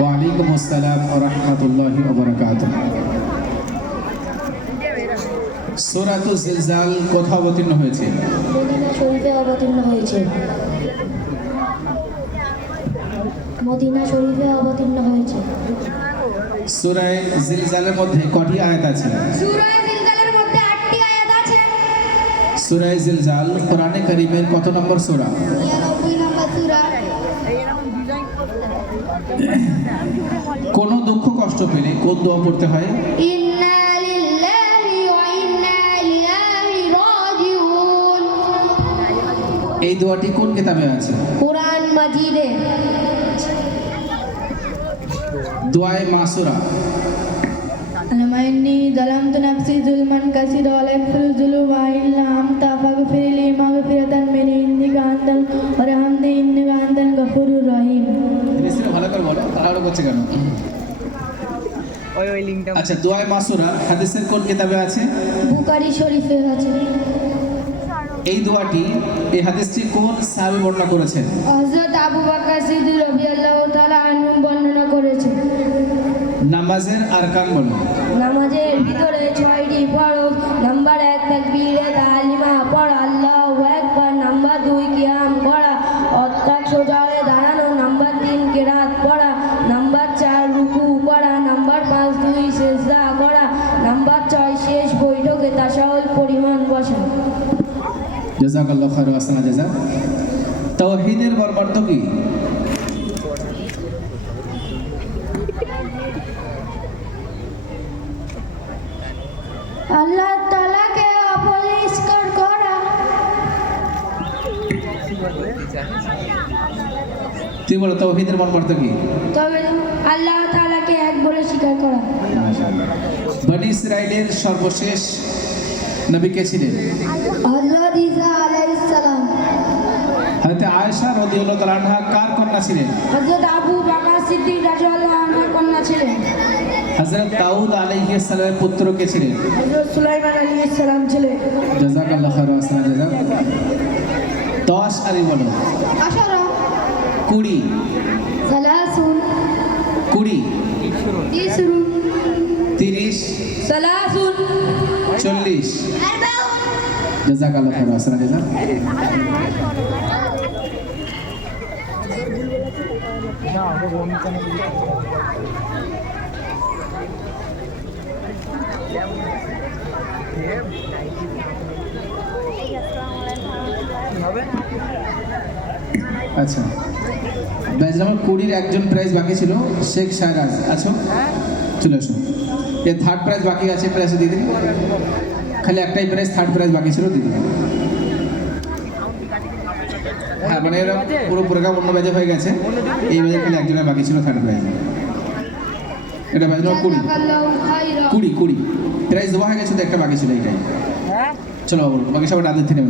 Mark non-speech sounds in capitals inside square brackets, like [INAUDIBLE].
ওয়ালাইকুম আসসালাম ওয়া রাহমাতুল্লাহি ওয়া বারাকাতুহু। সূরাতুল জিলজাল কোথাও অবতীর্ণ হয়েছে? মদিনা শরীফে অবতীর্ণ হয়েছে। মদিনা শরীফে অবতীর্ণ হয়েছে। সূরা জিলজালের মধ্যে কটি আয়াত আছে? সূরা জিলজালের মধ্যে আটটি আয়াত আছে। সূরা জিলজাল কোরআনে কারীমের কত নম্বর সূরা 99 নম্বর সূরা [COUGHS] কোনো দুঃখ কষ্ট পেলে কোন দোয়া পড়তে হয়? এই দোয়াটি কোন কেতাবে আছে? কোরআন মাজিদে। দোয়ায় মাসুরা। আলমাইনি দালামতু নাফসি জুলমান কাসিরা আলাইফুল জুলু ইয়াগফিরু ইল্লা করে বলো তাড়াহুড়ো করছে কেন? ওই ওই লিঙ্কটা আচ্ছা দোয়ায়ে মাসুরা হাদিসের কোন কিতাবে আছে? বুখারী শরীফে আছে। এই দোয়াটি এই হাদিসটি কোন সাহাবী বর্ণনা করেছেন? হযরত আবু বকর সিদ্দিক রাদিয়াল্লাহু তাআলা আনহু বর্ণনা করেছেন নামাজের আরকান বলো। নামাজের ভিতরে ছয়টি ফরজ নাম্বার এক তাকবীরে তালিমা পড়া আল্লাহু আকবার নাম্বার দুই কিয়াম করা অর্থাৎ সোজা হয়ে দাঁড়ানো নাম্বার তিন কেরাত পড়া নাম্বার চার রুকু করা নাম্বার পাঁচ দুই সেজদা করা নাম্বার ছয় শেষ বৈঠকে তাসাউল পরিমাণ বসা জাজাকাল্লাহ খায়র আসসানা জাজা তাওহীদের বর্বার্থ কি? আল্লাহ তালাকে অপরিষ্কার করা। তুমি বলো তাওহীদের বর্বার্থ কি? তবে আল্লাহ তালাকে এক বলে স্বীকার করা। বনি সর্বশেষ নবী কে ছিলেন? হজরত ঈসা আলাইহিস সালাম। হয়তো আয়েশা রাদিয়াল্লাহু তাআলা আনহা কার কন্যা ছিলেন? হজরত আবু বাকর সিদ্দিক রাদিয়াল্লাহু কন্যা ছিলেন। হযরত দাউদ আলাইহিস সালামের পুত্র কে ছিলেন? হজরত সুলাইমান আলাইহিস সালাম ছিলেন। আসসানা জাজা দশ আরি বলো। আশারা কুড়ি। সালাসুন। কুড়ি। তিসরুন তিরিশ। সালাসুন। চল্লিশ। জাজাকাল্লাহ খায়র আসসানা জাজা না ওটা আচ্ছা। ব্যাচ নাম্বার কুড়ির একজন প্রাইজ বাকি ছিল, শেখ শাহরাজ। আছো চলে আসো এর থার্ড প্রাইজ বাকি আছে প্রাইজ দিয়ে দিন। খালি একটাই প্রাইজ থার্ড প্রাইজ বাকি ছিল দিদি হ্যাঁ মানে এরা পুরো প্রোগ্রাম অন্য ব্যাচে হয়ে গেছে। এই ব্যাচে খালি একজনের বাকি ছিল থার্ড প্রাইজ এটা নাম্বার কুড়ি। কুড়ি কুড়ি। প্রাইজ দেওয়া হয়ে গেছে তো একটা বাকি ছিল এইটাই। হ্যাঁ। চলো বাকি সবাই রাতের থেকে।